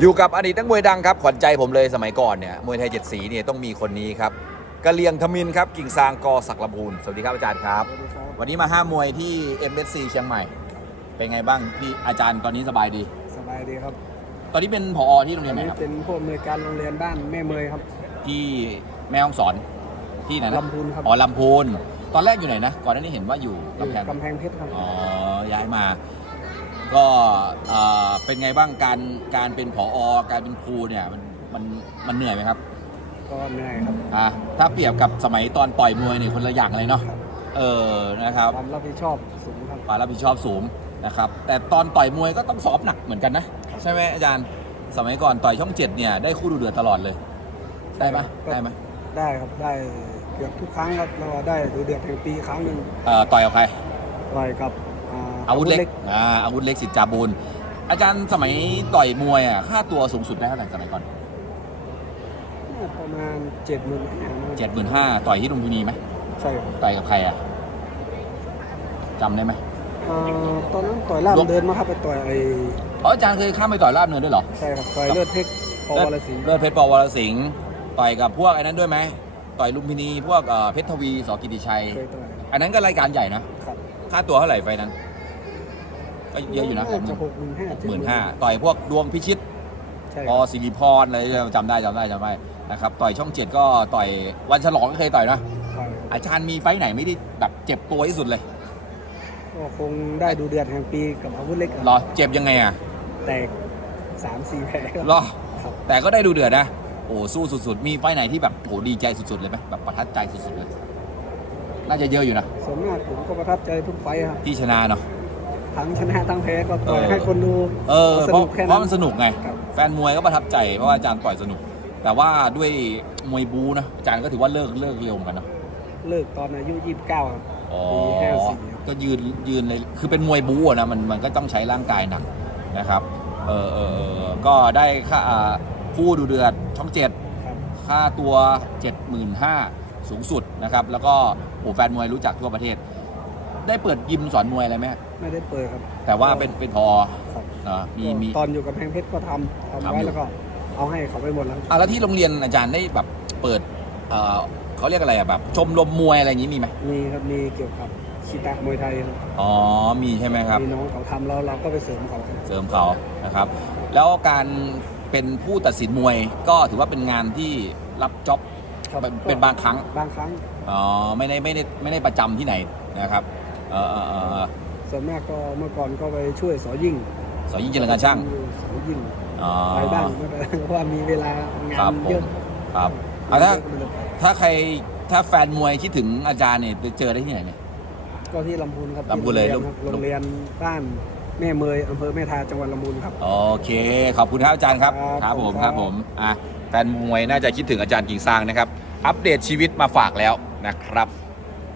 อยู่กับอดีตนักมวยดังครับขวัญใจผมเลยสมัยก่อนเนี่ยมวยไทยเจ็ดสีเนี่ยต้องมีคนนี้ครับกะเลียงทมินครับกิ่งซางกอศักดิ์ลำพูนสวัสดีครับอาจารย์ครับสวัสดีครับวันนี้มาห้ามมวยที่ MSC เชียงใหม่ เป็นไงบ้างพี่อาจารย์ตอนนี้สบายดี สบายดีครับ ตอนนี้เป็นผอที่โรงเรียนไหนนี่ครับเป็นผู้อำนวยการโรงเรียนบ้านแม่เมยครับที่แม่ฮ่องสอนที่ไหนนะลำพูนครับอ๋อลำพูนตอนแรกอยู่ไหนนะก่อนหน้านี้เห็นว่าอยู่อยู่กำแพงกำแพงเพชรครับอ๋อย้ายมา ก็เอ่อเป็นไงบ้างการการเป็นผอการเป็นครูเนี่ยมันมันมันเหนื่อยไหมครับ ก็เหนื่อยครับอะถ้าเปรียบกับสมัยตอนต่อยมวยเนี่ยคนละอย่างเลยเนาะเออนะครับความรับผิดชอบสูงครับความรับผิดชอบสูงนะครับ แต่ตอนต่อยมวยก็ต้องซ้อมหนักเหมือนกันนะ ใช่ไหมอาจารย์สมัยก่อนต่อยช่องเจ็ดเนี่ยได้คู่ดูเดือดตลอดเลย ได้ไหมได้ไหมได้ครับได้เกือบทุกครั้งครับแล้วก็ได้ดูเดือดแห่งปีครั้งหนึ่งเอ่อต่อยกับใครต่อยกับา อาวุธเล็กอ่าอาวุธเล็กสิทธิ์จาบูลอาจารย์สมัยต่อยมวยอะค่าตัวสูงสุดได้เท่าไหร่สมัยก่อนเนี่ยประมาณเจ็ดหมื่นเจ็ดหมื่นห้าต่อยที่ลุมพินีไหมใช่ครับต่อยกับใครอะจำได้ไหมอ่าตอนนั้นต่อยล่ามลบเดินมาครับไปต่อยไอ้อ๋ออาจารย์เคยข้ามไปต่อยลาบเนินด้วยเหรอใช่ครับต่อยเลือดเพชรปอวรสิงห์เลิศเพชรปอวรสิงห์ต่อยกับพวกไอ้นั้นด้วยไหมต่อยลุมพินี พวกเอ่อเพชรทวีสอกิติชัยเคยต่อยอันนั้นก็รายการใหญ่นะครับค่าตัวเท่าไหร่ไฟนั้น ก็เยอะอยู่นะจะหกหมื่นห้าหมื่นห้าต่อยพวกดวงพิชิตใช่พคอรับสิริพรอะไรจำได้จำได้จำได้นะครับต่อยช่องเจ็ดก็ต่อยวันฉลองก็เคยต่อยนะต่อยอาจารย์มีไฟท์ไหนไม่ได้แบบเจ็บตัวที่สุดเลยก็คงได้ดูเดือดแห่งปีกับอาวุธเล็กครับรอเจ็บยังไงอะแตกสามสี่แผลครับรอครับแต่ก็ได้ดูเดือดนะโอ้สู้สุดๆ มีไฟท์ไหนที่แบบโอ้ดีใจสุดๆเลยไหมแบบประทับใจสุดๆเลย น่าจะเยอะอยู่นะส่วนมากผมก็ประทับใจทุกไฟท์ครับที่ชนะเนาะ ทั้งชนะทั้งแพ้ก็ต่อยเออให้คนดูเออสเพราะนุกแค่เพนั้ราะนมันสนุกไง ครับ แฟนมวยก็ประทับใจเพราะว่าอาจารย์ต่อยสนุก แต่ว่าด้วยมวยบูนะอาจารย์ก็ถือว่าเลิกเลิกเร็วเหมือนกันเนาะเลิกตอนอายุ29ครับอ๋อปี54ก็ยืนยืนเลยคือเป็นมวยบูอะนะมันมันก็ต้องใช้ร่างกายหนักนะครับเออเออเออก็ได้ค่าอ่าคู่ดูเดือดช่องเจ็ด ครับ ค่าตัว 75,000 สูงสุดนะครับ แล้วก็โอ้แฟนมวยรู้จักทั่วประเทศ ได้เปิดยิมสอนมวยอะไรไหมไม่ได้เปิดครับ แต่ว่าเป็นเป็นพอครับเนอะมีมี ตอนอยู่กับแพงเพชรก็ทำทำทำไว้อยู่ แล้วก็ เอาให้เขาไปหมดแล้วอะแล้วที่โรงเรียนอาจารย์ได้แบบเปิดเอ่อเขาเรียกอะไรอะแบบชมรมมวยอะไรอย่างนี้มีไหมมีครับมีเกี่ยวกับชิตะมวยไทยครับอ๋อมีใช่ไหมครับ มีน้องเขาทำแล้วเราก็ไปเสริมเขาครับเสริมเขานะครับ แล้วการเป็นผู้ตัดสินมวยก็ถือว่าเป็นงานที่รับจ็อบเป็นเป็นบางครั้ง บางครั้ง อ๋อไม่ได้ไม่ได้ไม่ได้ประจำที่ไหนนะครับ เออเออเออส่วนมากก็เมื่อก่อนก็ไปช่วยสอยิ่งสอยิ่งเจริญการช่างสอยิ่งอ๋อ ไปบ้างไม่เป็นไรเพราะว่ามีเวลางาครับนผเยมอะครับอะถ้าไม่ได้ไปถ้าใครถ้าแฟนมวยคิดถึงอาจารย์เนี่ยไปเจอได้ที่ไหนเนี่ย ก็ที่ลำพูนครับลำพูนเลยที่โรงรีนครับโรงเรียนบ้านแม่เมยอำเภอแม่ทาจังหวัดลำพูนครับ โอเค ขอบคุณครับอาจารย์ครับครับผมขอบคุณคครัรับบ ผมอะแฟนมวยน่าจะคิดถึงอาจารย์กิ่งซางนะครับ อัปเดตชีวิตมาฝากแล้วนะครับ